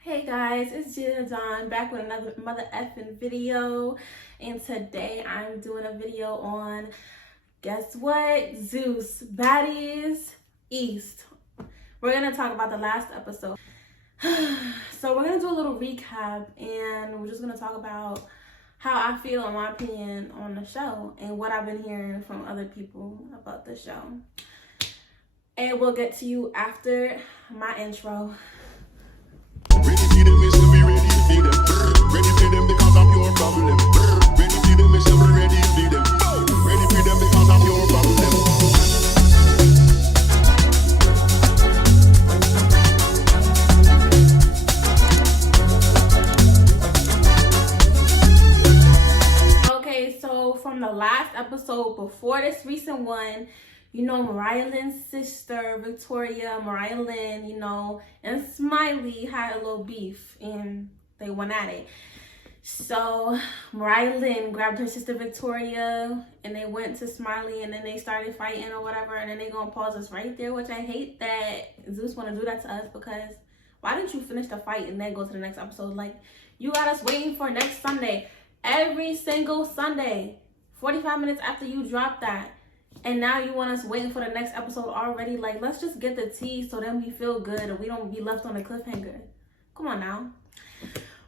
Hey guys, it's Gina Dawn back with another mother effing video, and today I'm doing a video on, guess what, Zeus, Baddies, East. We're gonna talk about the last episode. So we're gonna do a little recap, and we're just gonna talk about how I feel, in my opinion, on the show and what I've been hearing from other people about the show. And we'll get to you after my intro. Ready for them, is me ready for them. Ready for them because I'm your problem. Ready for them, is me ready for them. Ready for them because I'm your problem. Okay, so from the last episode before this recent one, you know, Mariah Lynn's sister, Victoria, Mariah Lynn, you know, and Smiley had a little beef and they went at it. So Mariah Lynn grabbed her sister Victoria and they went to Smiley and then they started fighting or whatever, and then they gonna pause us right there, which I hate that Zeus wanna do that to us, because why didn't you finish the fight and then go to the next episode? Like, you got us waiting for next Sunday, every single Sunday, 45 minutes after you dropped that. And now you want us waiting for the next episode already? Like, let's just get the tea so then we feel good and we don't be left on a cliffhanger. Come on now.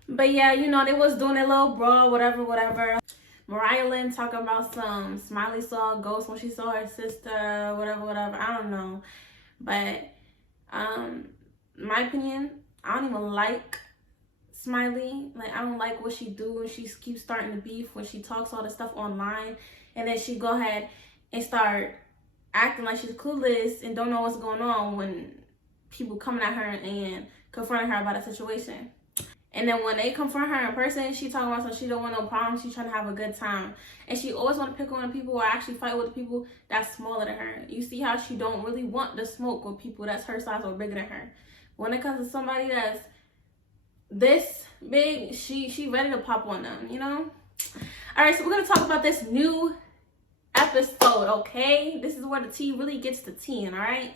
But yeah, you know, they was doing a little brawl, whatever. Mariah Lynn talking about some Smiley saw a ghost when she saw her sister, whatever. I don't know. But, my opinion, I don't even like Smiley. Like, I don't like what she do. She keeps starting to beef when she talks all this stuff online. And then she go ahead and start acting like she's clueless and don't know what's going on when people coming at her and confronting her about a situation. And then when they confront her in person, she talking about so she don't want no problems. She's trying to have a good time. And she always want to pick on the people or actually fight with the people that's smaller than her. You see how she don't really want to smoke with people that's her size or bigger than her. When it comes to somebody that's this big, she ready to pop on them, you know? All right, so we're going to talk about this new episode, okay? This is where the tea really gets the tea in, all right?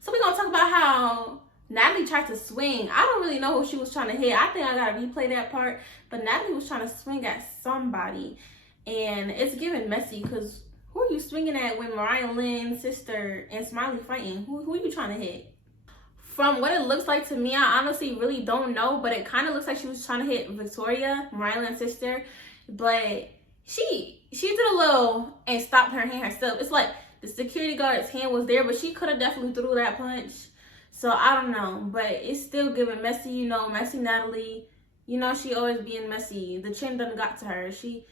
So we're gonna talk about how Natalie tried to swing. I don't really know who she was trying to hit. I think I gotta replay that part, but Natalie was trying to swing at somebody, and it's giving messy, because who are you swinging at when Mariah Lynn's sister and Smiley fighting? Who are you trying to hit? From what it looks like to me, I honestly really don't know, but it kind of looks like she was trying to hit Victoria, Mariah Lynn's sister, but she did a little and stopped her hand herself. It's like the security guard's hand was there, but she could have definitely threw that punch. So I don't know, but it's still giving messy, you know, messy Natalie. You know, she always being messy. The chin done got to her. She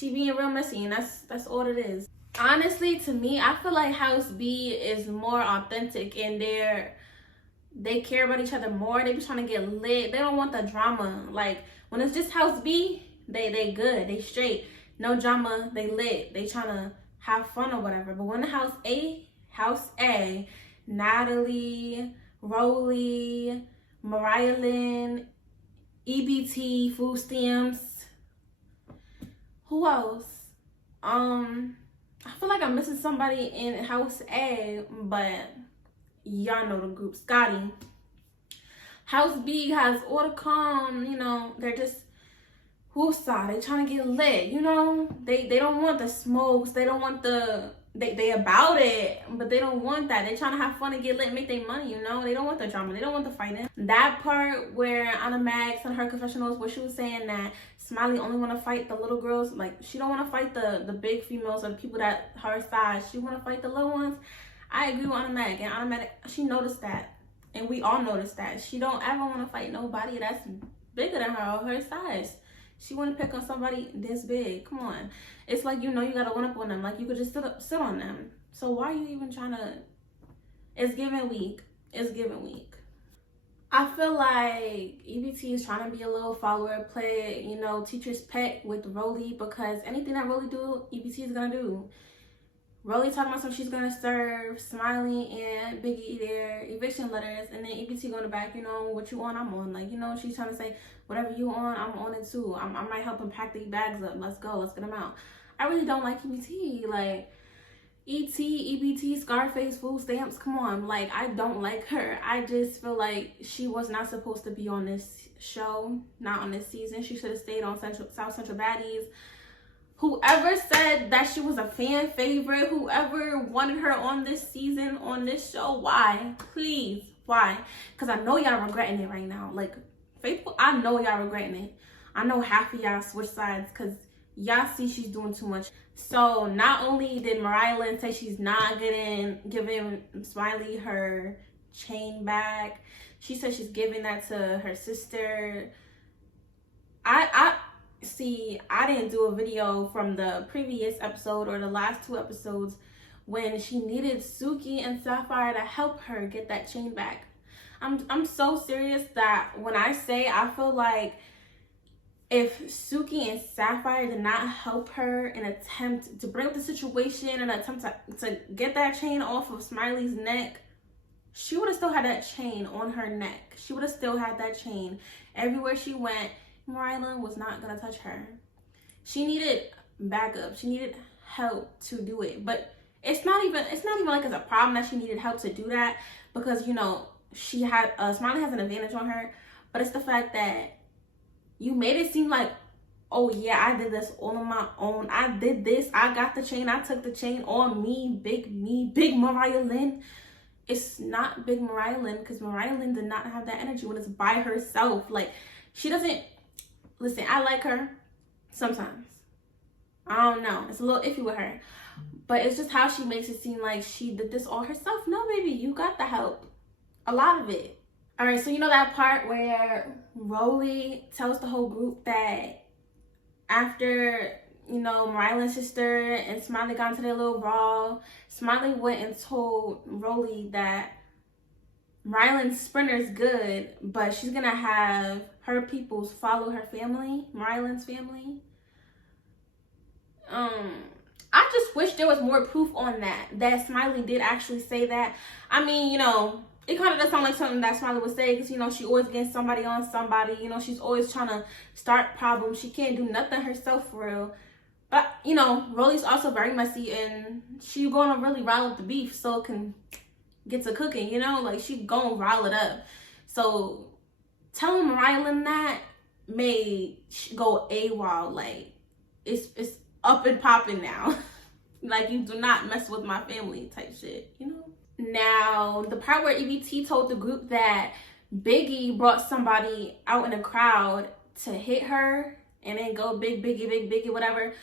being real messy, and that's all it is. Honestly, to me, I feel like House B is more authentic, and they care about each other more. They be trying to get lit. They don't want the drama. Like, when it's just House B, they good, they straight. No drama, they lit. They trying to have fun or whatever. But when the House A, Natalie, Rolly, Mariah Lynn, EBT, food stamps. Who else? I feel like I'm missing somebody in House A, but y'all know the group. Scotty. House B has all the calm, you know, they're just woosah, they trying to get lit, you know? They don't want the smokes, they don't want the, they about it, but they don't want that. They trying to have fun and get lit and make their money, you know? They don't want the drama, they don't want the fighting. That part where Anna Max and her confessionals, where she was saying that Smiley only want to fight the little girls, like, she don't want to fight the big females or the people that her size, she want to fight the little ones. I agree with Anna Mac, and Anna Mac, she noticed that, and we all noticed that. She don't ever want to fight nobody that's bigger than her or her size. She want to pick on somebody this big. Come on. It's like, you know, you got to one up on them. Like, you could just sit on them. So why are you even trying to... It's giving weak. It's giving weak. I feel like EBT is trying to be a little follower, play, you know, teacher's pet with Rolly, because anything that Rolly do, EBT is going to do. Rolly talking about something she's going to serve Smiley and Biggie their eviction letters, and then EBT going back, you know, what you on, I'm on. Like, you know, she's trying to say, whatever you on, I'm on it too. I might help him pack these bags up. Let's go. Let's get them out. I really don't like EBT. Like, EBT, Scarface, food stamps. Come on, like, I don't like her. I just feel like she was not supposed to be on this show, not on this season. She should have stayed on South Central Baddies. Whoever said that she was a fan favorite, whoever wanted her on this season, on this show, why? Please, why? Because I know y'all regretting it right now. Like, faithful, I know y'all regretting it. I know half of y'all switch sides because y'all see she's doing too much. So not only did Mariah Lynn say she's not giving Smiley her chain back, she said she's giving that to her sister. See, I didn't do a video from the previous episode or the last 2 episodes when she needed Suki and Sapphire to help her get that chain back. I'm so serious that when I say I feel like if Suki and Sapphire did not help her and attempt to bring up the situation and attempt to get that chain off of Smiley's neck, she would have still had that chain on her neck. She would have still had that chain everywhere she went. Mariah Lynn was not gonna touch her. She needed backup. She needed help to do it. But it's not even like it's a problem that she needed help to do that, because, you know, she had Smiley has an advantage on her. But it's the fact that you made it seem like, oh yeah, I did this all on my own. I did this. I got the chain. I took the chain on me, big Mariah Lynn. It's not big Mariah Lynn, because Mariah Lynn did not have that energy when it's by herself. Like, she doesn't, listen, I like her sometimes. I don't know. It's a little iffy with her. But it's just how she makes it seem like she did this all herself. No, baby, you got the help. A lot of it. All right, so you know that part where Rolly tells the whole group that after, you know, Mariah Lynn's sister and Smiley got into their little brawl, Smiley went and told Rolly that Mariah Lynn's sprinter's good, but she's gonna have her peoples follow her family, Mariah Lynn's family. I just wish there was more proof on that Smiley did actually say that. I mean, you know, it kind of does sound like something that Smiley would say, because, you know, she always gets somebody on somebody. You know, she's always trying to start problems. She can't do nothing herself for real. But, you know, Rolly's also very messy, and she going to really rile up the beef so it can get to cooking, you know? Like, she going to rile it up. So, telling Mariah Lynn that made she go AWOL. Like, it's up and popping now. Like, you do not mess with my family type shit, you know? Now, the part where EBT told the group that Biggie brought somebody out in the crowd to hit her and then go big Biggie, whatever.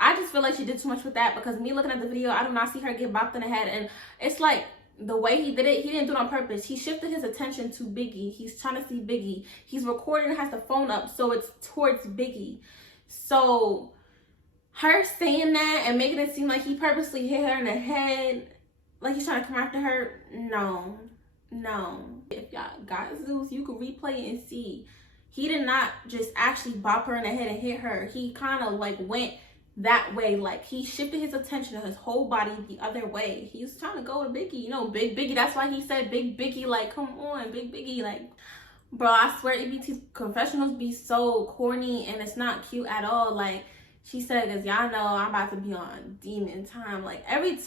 I just feel like she did too much with that, because me looking at the video, I do not see her get bopped in the head. And it's like, the way he did it, he didn't do it on purpose. He shifted his attention to Biggie. He's trying to see Biggie. He's recording and has the phone up, so it's towards Biggie. So her saying that and making it seem like he purposely hit her in the head, like he's trying to come after her, no. If y'all got Zeus, you can replay it and see. He did not just actually bop her in the head and hit her. He kind of like went that way. Like, he shifted his attention to his whole body the other way. He's trying to go to Biggie, you know, big Biggie. That's why he said big Biggie. Like, come on, big Biggie. Like, bro, I swear EBT's confessionals be so corny and it's not cute at all. Like, she said, because y'all know I'm about to be on demon time. Like, every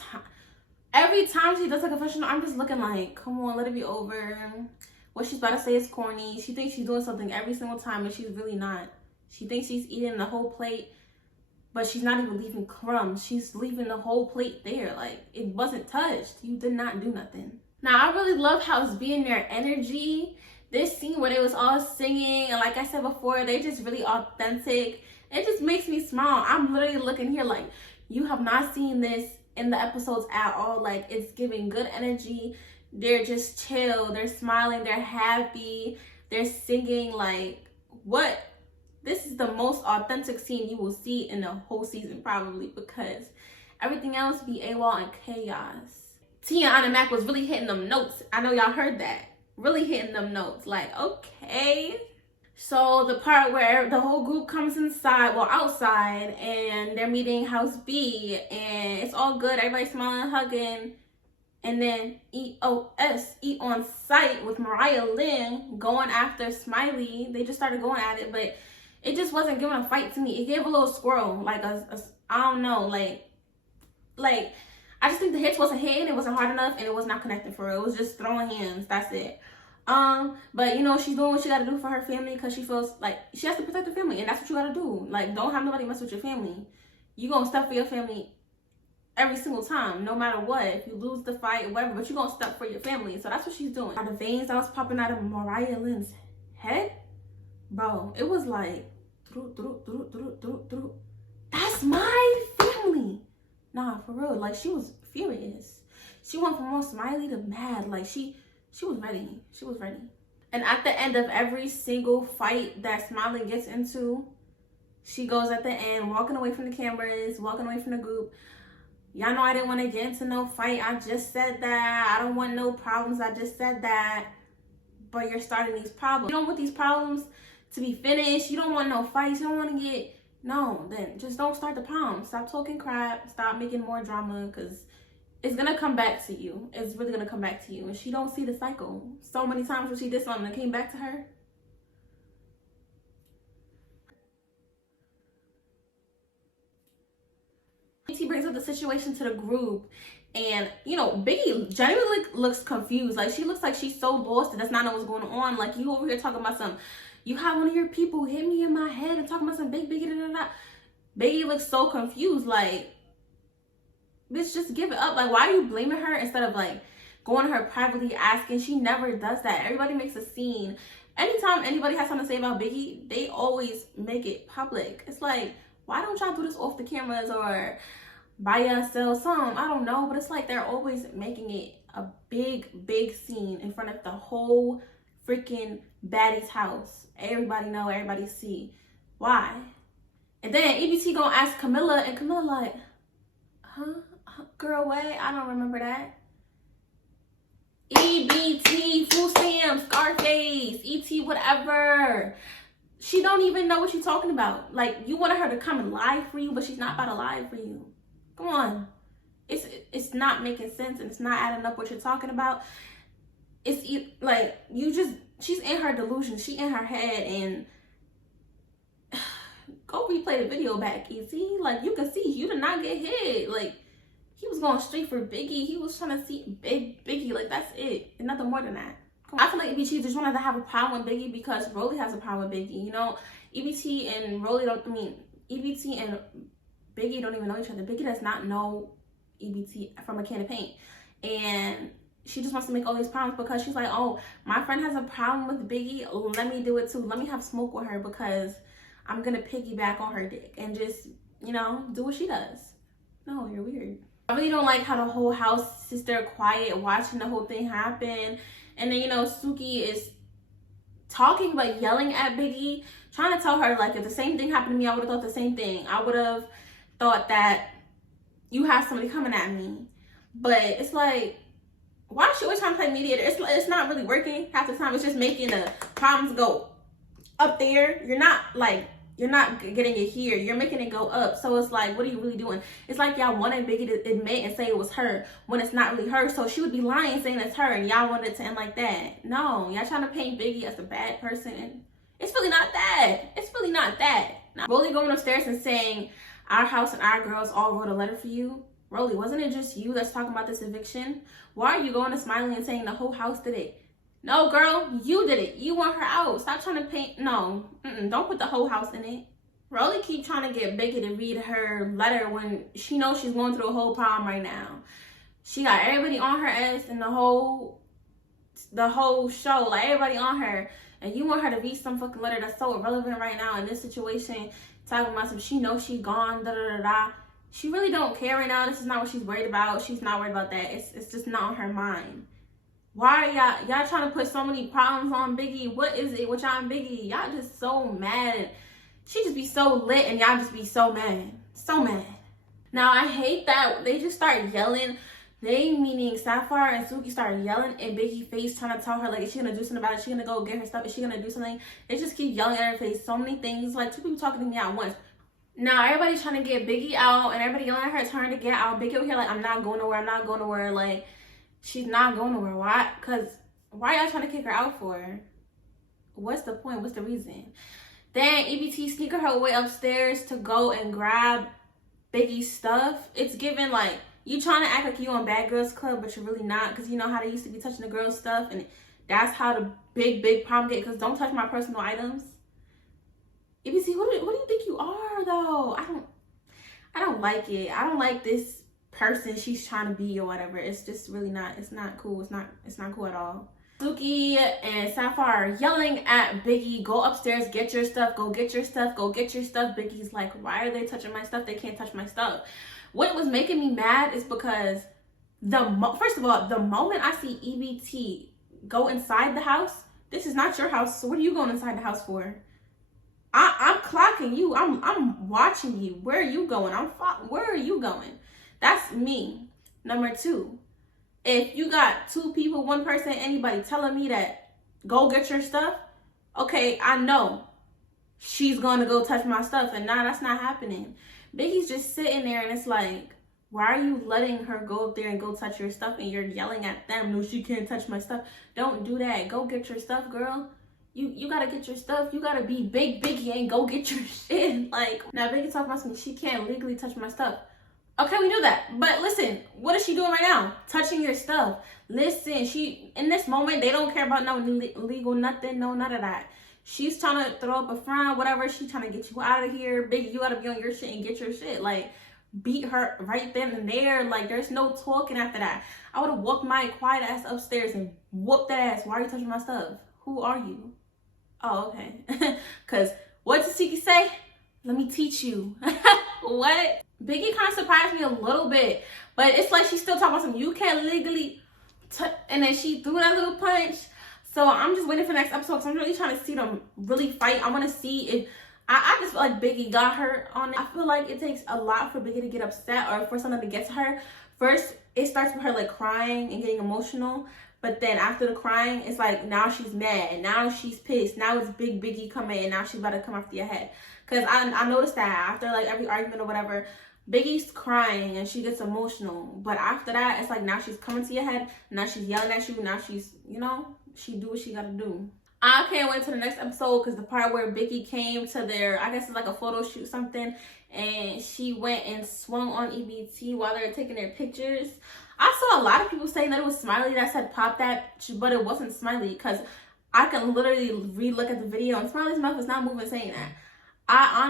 time she does a confessional, I'm just looking like, come on, let it be over. What she's about to say is corny. She thinks she's doing something every single time, and she's really not. She thinks she's eating the whole plate, but she's not even leaving crumbs. She's leaving the whole plate there. Like, it wasn't touched. You did not do nothing. Now, I really love how it's being their energy. This scene where they was all singing, and like I said before, they're just really authentic. It just makes me smile. I'm literally looking here like, you have not seen this in the episodes at all. Like, it's giving good energy. They're just chill. They're smiling. They're happy. They're singing. Like, what? This is the most authentic scene you will see in the whole season, probably, because everything else be AWOL and chaos. Tia and Mac was really hitting them notes. I know y'all heard that. Really hitting them notes. Like, okay. So the part where the whole group comes inside, well, outside, and they're meeting House B, and it's all good. Everybody smiling, hugging. And then EOS, Eat on Sight, with Mariah Lynn going after Smiley. They just started going at it, but it just wasn't giving a fight to me. It gave a little squirrel, like I don't know, like I just think the hits wasn't hitting, it wasn't hard enough, and it was not connecting for her. It was just throwing hands. That's it. But you know, she's doing what she gotta do for her family because she feels like she has to protect her family, and that's what you gotta do. Like, don't have nobody mess with your family. You gonna step for your family every single time, no matter what. If you lose the fight or whatever, but you gonna step for your family. So that's what she's doing. The veins that was popping out of Mariah Lynn's head, bro, it was like, that's my family. Nah, for real. Like, she was furious. She went from all smiley to mad. Like, she was ready. She was ready. And at the end of every single fight that Smiley gets into, she goes at the end, walking away from the cameras, walking away from the group. Y'all know I didn't want to get into no fight. I just said that. I don't want no problems. I just said that. But you're starting these problems. You don't want these problems to be finished. You don't want no fights. You don't want to get... No, then just don't start the problems. Stop talking crap. Stop making more drama, because it's going to come back to you. It's really going to come back to you. And she don't see the cycle. So many times when she did something that came back to her. He brings up the situation to the group, and you know, Biggie genuinely looks confused. Like, she looks like she's so lost and does not know what's going on. Like, you over here talking about some, you have one of your people hit me in my head and talking about some big Biggie, da, da, da. Biggie looks so confused. Like, bitch, just give it up. Like, why are you blaming her instead of like going to her privately asking? She never does that. Everybody makes a scene. Anytime anybody has something to say about Biggie, they always make it public. It's like, why don't y'all do this off the cameras or buy yourself some? I don't know, but it's like they're always making it a big scene in front of the whole freaking Baddies house. Everybody know, everybody see. Why? And then EBT gonna ask Camilla, and Camilla like, huh? Girl, wait, I don't remember that. EBT, Fool Sam, Scarface, ET, whatever. She don't even know what you're talking about. Like, you wanted her to come and lie for you, but she's not about to lie for you. Come on. It's not making sense, and it's not adding up what you're talking about. It's like, she's in her delusion. She in her head, and go replay the video back, ET. Like, you can see you did not get hit. Like, he was going straight for Biggie. He was trying to see big Biggie. Like, that's it. And nothing more than that. I feel like EBT just wanted to have a problem with Biggie because Rolly has a problem with Biggie. You know, EBT and Rolly EBT and Biggie don't even know each other. Biggie does not know EBT from a can of paint. And she just wants to make all these problems because she's like, oh, my friend has a problem with Biggie. Let me do it too. Let me have smoke with her because I'm going to piggyback on her dick and just, you know, do what she does. No, you're weird. I really don't like how the whole house sits there quiet watching the whole thing happen. And then, you know, Suki is talking but yelling at Biggie, trying to tell her, like, if the same thing happened to me, I would have thought the same thing. I would have thought that you have somebody coming at me. But it's like, why is she always trying to play mediator? It's not really working half the time. It's just making the problems go up there. You're not getting it here. You're making it go up. So it's like, what are you really doing? It's like y'all wanted Biggie to admit and say it was her when it's not really her. So she would be lying saying it's her, and y'all wanted it to end like that. No, y'all trying to paint Biggie as a bad person. It's really not that. It's really not that. Now, Rolly going upstairs and saying, our house and our girls all wrote a letter for you. Rolly, wasn't it just you that's talking about this eviction? Why are you going to Smiley and saying the whole house did it? No, girl, you did it. You want her out. Stop trying to paint. No, don't put the whole house in it. Rolly keep trying to get Biggie to read her letter when she knows she's going through a whole problem right now. She got everybody on her ass in the whole show. Like, everybody on her. And you want her to read some fucking letter that's so irrelevant right now in this situation. Talking about some, she knows she gone, da-da-da-da. She really don't care right now. This is not what she's worried about. She's not worried about that. It's just not on her mind. Why are y'all trying to put so many problems on Biggie? What is it with y'all and Biggie? Y'all just so mad. And she just be so lit and y'all just be so mad. So mad. Now, I hate that they just start yelling. They, meaning Sapphire and Suki, start yelling in Biggie's face, trying to tell her, like, is she going to do something about it? Is she going to go get her stuff? Is she going to do something? They just keep yelling at her face. So many things. Like, two people talking to me at once. Now, everybody's trying to get Biggie out, and everybody yelling at her, trying to get out. Biggie over here, like, I'm not going nowhere. I'm not going nowhere. Like, she's not going nowhere. Why? Because why y'all trying to kick her out for? What's the point? What's the reason? Then EBT sneaking her way upstairs to go and grab Biggie's stuff. It's given, like, you trying to act like you on Bad Girls Club, but you're really not, because you know how they used to be touching the girls' stuff, and that's how the big problem get, because don't touch my personal items. EBT, who do you think you are, though? I don't like it. I don't like this person she's trying to be or whatever. It's just really not, it's not cool. It's not cool at all. Suki and Sapphire are yelling at Biggie, go upstairs, get your stuff, go get your stuff, go get your stuff. Biggie's like, why are they touching my stuff? They can't touch my stuff. What was making me mad is because first of all, the moment I see EBT go inside the house, this is not your house, so what are you going inside the house for? I'm clocking you. I'm watching you. Where are you going? Where are you going? That's me. Number 2. If you got 2 people, 1 person, anybody telling me that go get your stuff, okay, I know she's gonna go touch my stuff, and nah, that's not happening. Biggie's just sitting there, and it's like, why are you letting her go up there and go touch your stuff, and you're yelling at them, no, she can't touch my stuff. Don't do that. Go get your stuff, girl. You gotta get your stuff. You gotta be big Biggie and go get your shit. Like, now Biggie talking about something, she can't legally touch my stuff. Okay, we knew that. But listen, what is she doing right now? Touching your stuff. Listen, she, in this moment, they don't care about no legal nothing, no none of that. She's trying to throw up a front, whatever. She's trying to get you out of here. Biggie, you gotta be on your shit and get your shit. Like, beat her right then and there. Like, there's no talking after that. I would have walked my quiet ass upstairs and whooped that ass. Why are you touching my stuff? Who are you? Oh, okay. Because what did Siki say? Let me teach you. What? Biggie kind of surprised me a little bit, but it's like she's still talking about something. You can't legally and then she threw that little punch. So I'm just waiting for the next episode, because I'm really trying to see them really fight. I want to see if I just feel like Biggie got her on it. I feel like it takes a lot for Biggie to get upset or for something to get to her. First, it starts with her like crying and getting emotional. But then after the crying, it's like now she's mad. And now she's pissed. Now it's big Biggie coming, and now she's about to come after your head. Because I noticed that after like every argument or whatever, Biggie's crying and she gets emotional. But after that, it's like now she's coming to your head. Now she's yelling at you. Now she's, you know, she do what she got to do. I can't wait to the next episode, because the part where Biggie came to their, I guess it's like a photo shoot something, and she went and swung on EBT while they were taking their pictures. I saw a lot of people saying that it was Smiley that said pop that, but it wasn't Smiley, because I can literally re-look at the video and Smiley's mouth is not moving saying that. I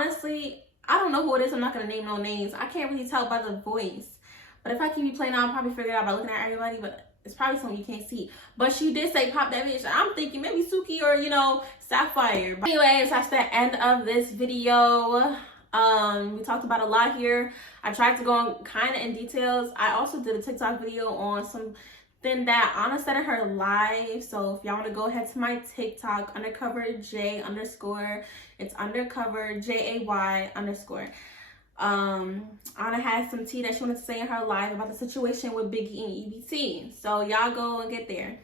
don't know who it is. I'm not going to name no names. I can't really tell by the voice. But if I keep playing, I'll probably figure it out by looking at everybody, but it's probably something you can't see. But she did say pop that bitch. I'm thinking maybe Suki or, you know, Sapphire. But anyways, that's the end of this video. We talked about a lot here. I tried to go on kind of in details. I also did a TikTok video on something that Anna said in her live. So if y'all want to go ahead to my TikTok, undercoverj_, it's undercoverjay_. Anna had some tea that she wanted to say in her live about the situation with Biggie and EBT. So y'all go and get there.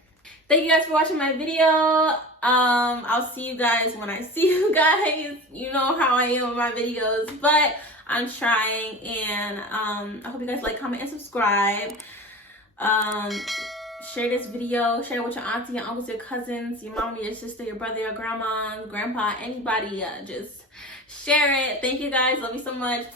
Thank you guys for watching my video. I'll see you guys when I see you guys. You know how I am with my videos, but I'm trying, and I hope you guys like, comment, and subscribe. Share this video, share it with your auntie, your uncles, your cousins, your mom, your sister, your brother, your grandma, grandpa, anybody. Just share it. Thank you guys. Love you so much.